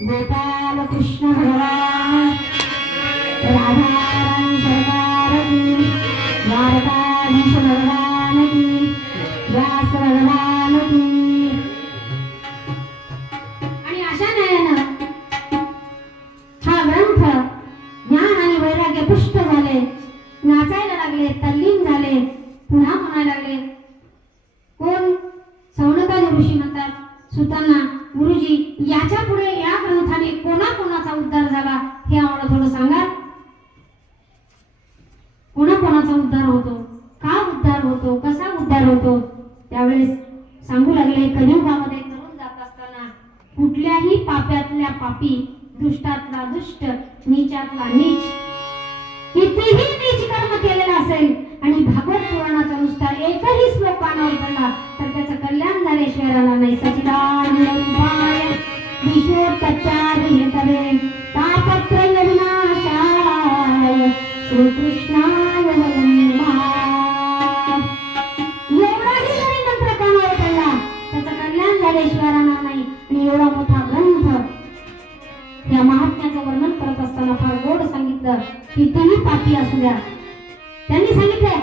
गोपाल कृष्ण भगवान राधारानी सरकार की, द्वारकाधीश भगवान की, व्यास भगवान की. आणि अशा न्यायानं हा ग्रंथ ज्ञान आणि वैराग्य पुष्ट झाले, नाचायला लागले, तल्लीन झाले. पुन्हा म्हणायला लागले, कोण सौनकादी ऋषी म्हणतात सुतांना, गुरुजी याच्या पुढे या ग्रंथाने कोणाकोणाचा उद्धार झाला हे आम्हाला थोडं सांगा. कोणाकोणाचा उद्धार होतो, का उद्धार होतो, कसा उद्धार होतो. त्यावेळेस सांगू लागले, कलियुगामध्ये तरुण जात असताना कुठल्याही पाप्यातल्या पापी, दुष्टातला दुष्ट, नीचातला नीच, कितीही नीच कर्म केलेलं असेल आणि भागवत पुराणाचा नुसता एकही श्लोक कानावर पडला तर त्याचं कल्याण झाल्याशिवाय राहणार नाही. सच्चिदानंद रूपाय विश्वोत्पत्त्यादि हेतवे तापत्रय विनाशाय श्रीकृष्णाय वयं नमः. एवढाही जरी मंत्र कानावर पडला त्याचं कल्याण झाल्याशिवाय राहणार नाही. आणि एवढा मोठा ग्रंथ या महात्म्याचं वर्णन करत असताना फार गोड सांगितलं. कितीही पापी असू द्या, त्यांनी सांगितलं